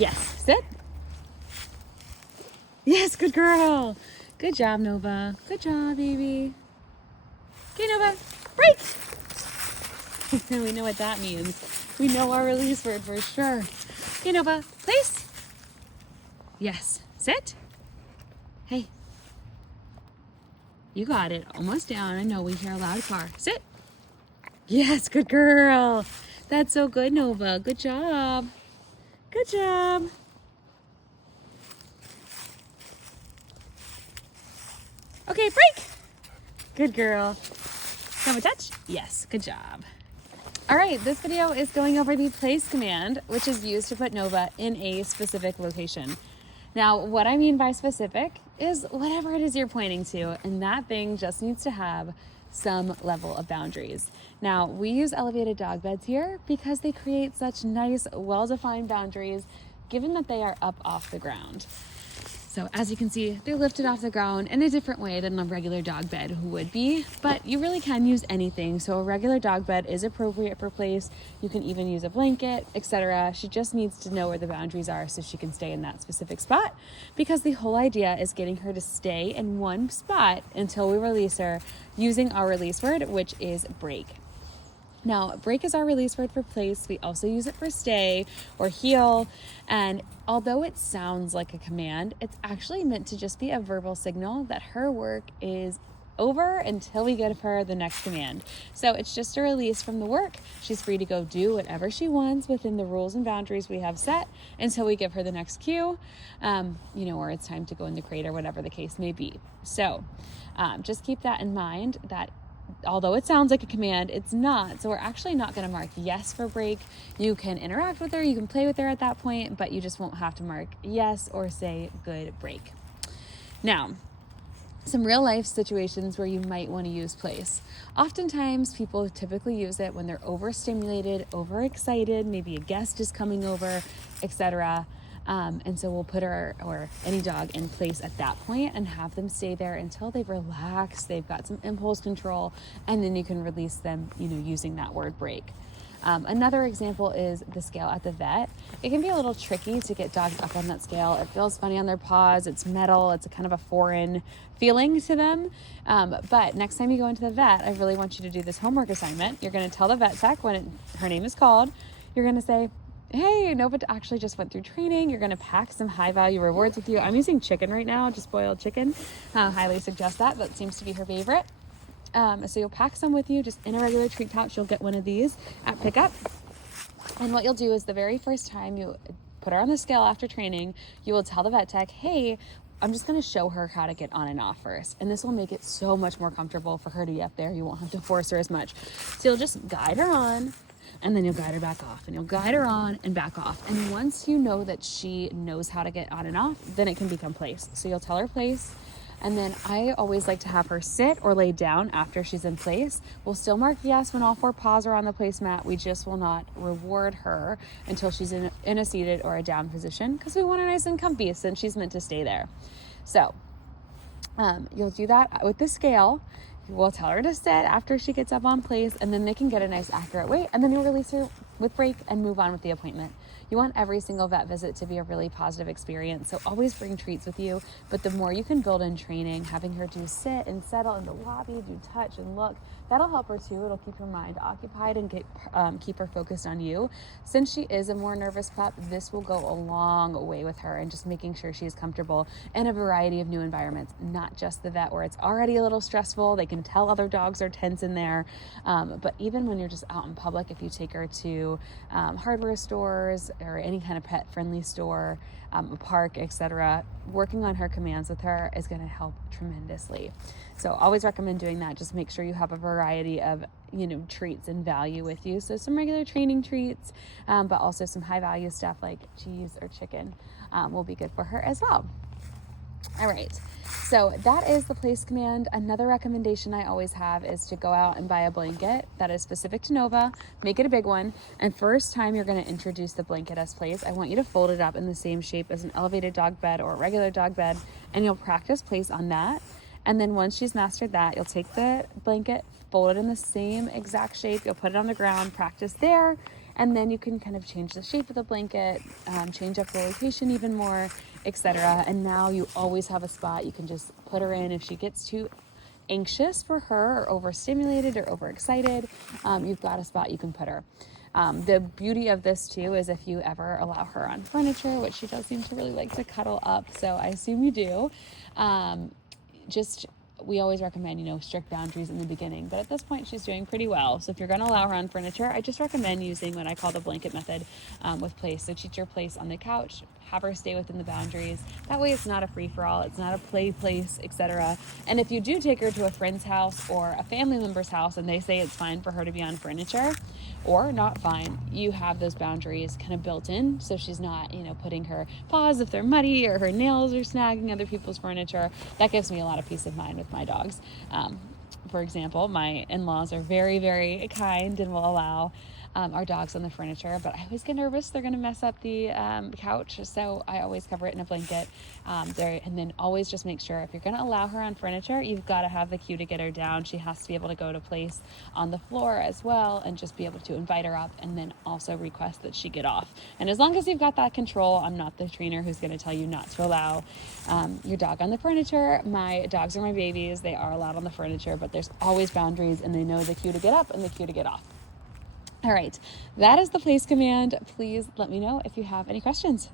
Yes. Sit. Yes, good girl. Good job, Nova. Good job, baby. Okay, Nova, break. We know what that means. We know our release word for sure. Okay, Nova, place. Yes. Sit. Hey. You got it. Almost down. I know we hear a loud car. Sit. Yes, good girl. That's so good, Nova. Good job. Good job. Okay, break. Good girl. Have a touch? Yes, good job. All right, this video is going over the place command, which is used to put Nova in a specific location. Now, what I mean by specific is whatever it is you're pointing to, and that thing just needs to have some level of boundaries. Now, we use elevated dog beds here because they create such nice, well-defined boundaries, given that they are up off the ground. So as you can see, they're lifted off the ground in a different way than a regular dog bed would be, but you really can use anything. So a regular dog bed is appropriate for place. You can even use a blanket, etc. She just needs to know where the boundaries are so she can stay in that specific spot, because the whole idea is getting her to stay in one spot until we release her using our release word, which is break. Now, break is our release word for place. We also use it for stay or heel. And although it sounds like a command, it's actually meant to just be a verbal signal that her work is over until we give her the next command. So it's just a release from the work. She's free to go do whatever she wants within the rules and boundaries we have set until we give her the next cue, or it's time to go in the crate or whatever the case may be. So just keep that in mind, that although it sounds like a command, it's not. So we're actually not going to mark yes for break. You can interact with her, you can play with her at that point, but you just won't have to mark yes or say good break. Now, some real life situations where you might want to use place. Oftentimes people typically use it when they're overstimulated, overexcited, maybe a guest is coming over, etc. And so we'll put her or any dog in place at that point and have them stay there until they've relaxed, they've got some impulse control, and then you can release them, using that word break. Another example is the scale at the vet. It can be a little tricky to get dogs up on that scale. It feels funny on their paws. It's metal. It's a kind of a foreign feeling to them. But next time you go into the vet, I really want you to do this homework assignment. You're going to tell the vet tech when her name is called. You're going to say, hey, Nova actually just went through training. You're going to pack some high value rewards with you. I'm using chicken right now, just boiled chicken. Highly suggest that. That seems to be her favorite. So you'll pack some with you just in a regular treat pouch. You'll get one of these at pickup. And what you'll do is the very first time you put her on the scale after training, you will tell the vet tech, hey, I'm just going to show her how to get on and off first. And this will make it so much more comfortable for her to be up there. You won't have to force her as much. So you'll just guide her on, and then you'll guide her back off, and you'll guide her on and back off. And once you know that she knows how to get on and off, then it can become place. So you'll tell her place. And then I always like to have her sit or lay down after she's in place. We'll still mark yes when all 4 paws are on the placemat. We just will not reward her until she's in a seated or a down position, because we want her nice and comfy since she's meant to stay there. So you'll do that with the scale. We'll tell her to sit after she gets up on place, and then they can get a nice accurate weight, and then you'll release her with break and move on with the appointment. You want every single vet visit to be a really positive experience, so always bring treats with you. But the more you can build in training, having her do sit and settle in the lobby, do touch and look, that'll help her too. It'll keep her mind occupied and keep her focused on you. Since she is a more nervous pup, this will go a long way with her and just making sure she's comfortable in a variety of new environments, not just the vet where it's already a little stressful. They can tell other dogs are tense in there. But even when you're just out in public, if you take her to hardware stores or any kind of pet-friendly store, a park, etc., working on her commands with her is going to help tremendously. So always recommend doing that. Just make sure you have a variety of treats and value with you. So some regular training treats, but also some high value stuff like cheese or chicken will be good for her as well. All right, so that is the place command. Another recommendation I always have is to go out and buy a blanket that is specific to Nova, make it a big one, and first time you're going to introduce the blanket as place, I want you to fold it up in the same shape as an elevated dog bed or a regular dog bed, and you'll practice place on that. And then once she's mastered that, you'll take the blanket, fold it in the same exact shape, you'll put it on the ground, practice there, And then you can kind of change the shape of the blanket, change up the location even more, etc. And now you always have a spot you can just put her in if she gets too anxious for her or overstimulated or overexcited. You've got a spot you can put her. The beauty of this too is if you ever allow her on furniture, which she does seem to really like to cuddle up, so I assume you do, we always recommend, strict boundaries in the beginning, but at this point she's doing pretty well. So if you're going to allow her on furniture, I just recommend using what I call the blanket method with place. So teach her place on the couch, have her stay within the boundaries. That way it's not a free-for-all, it's not a play place, etc. And if you do take her to a friend's house or a family member's house and they say it's fine for her to be on furniture or not fine, you have those boundaries kind of built in, so she's not, putting her paws if they're muddy or her nails are snagging other people's furniture. That gives me a lot of peace of mind with my dogs. For example, my in-laws are very, very kind and will allow our dogs on the furniture, but I always get nervous they're going to mess up the couch, so I always cover it in a blanket. And then always just make sure if you're going to allow her on furniture, you've got to have the cue to get her down. She has to be able to go to place on the floor as well and just be able to invite her up and then also request that she get off. And as long as you've got that control, I'm not the trainer who's going to tell you not to allow your dog on the furniture. My dogs are my babies. They are allowed on the furniture, but there's always boundaries, and they know the cue to get up and the cue to get off. All right, that is the place command. Please let me know if you have any questions.